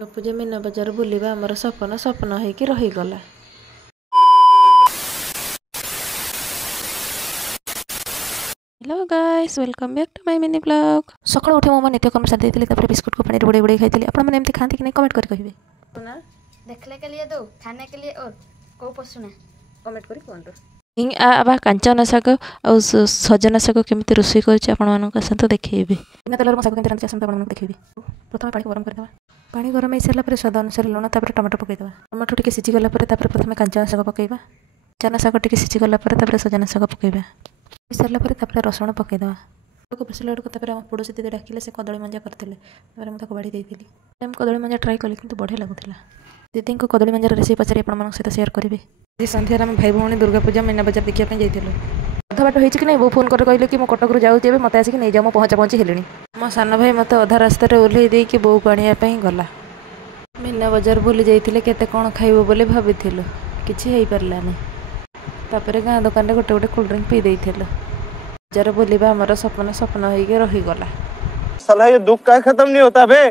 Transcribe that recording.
ପୂଜା ମୀନା ବଜାର ବୁଲିବା ଆମର ସ୍ୱପ୍ନ ହେଇକି ରହିଗଲା। Hello guys welcome back to my mini vlog. सकाळ उठे मो नित्यकर्म सारी देइथिले तापर बिस्कुट को पानी बुड़े बुड़े खाइथिले। आपण माने एमती खांती कि नहीं कमेंट करी कहिबे ना। देखने के लिए दो, खाने के लिए और को पसंद है कमेंट करी कोंटो इन आबा कांचन साग आ सजना साग केमिति रोसई करछि आपण मानक असंत देखैबे। बिना तेलर मसाग केमिति रांधछि असंत आपण मानक देखैबे। प्रथम पानी गरम कर देबा। पानी गरम हो सारा स्वाद अनुसार लुण तापर टमाटो पकई देबा। टमाटो टिके सिझी गला पर तापर प्रथम कांचन साग पकईबा। चना साग टिके सिझी गला पर तापर सजना साग पकईबा। सारा पर तापर रसुण पकईदेवा। बसिला तापर आम पड़ोसी दीदी डाकिले से कदली मंजा करते मुझे बाड़ी देती कदली मंजा ट्राए कली कि बढ़िया लगुला। दीदी को कदली मंजार रेसिपी पचारि आप सहित सेयार करेंगे। आज सन्धार आम भाई भौणी दुर्गा पूजा मीना बजार देखापी जाइलु। अधा बाट होती कि नहीं बो फोन कर कहले कि कटक जाऊँगी मत आसिक नहीं जाओ मो पहुँचा पहुँची हेली। मो सान भाई मत अधा रास्तार ओह्लई देकी बो को आने गला। मीना बजार बुली जाइए केते कौन खाइबो बोले भाविथिलु किछि हेई पारलानी। तापर गाँ दुकान गोटे गोटे कोल्ड ड्रिंक पी देइथिलु। बजार बुलिबा हमर स्वप्न होइके रहिगला। साला ये दुख का खत्म नहीं होता बे।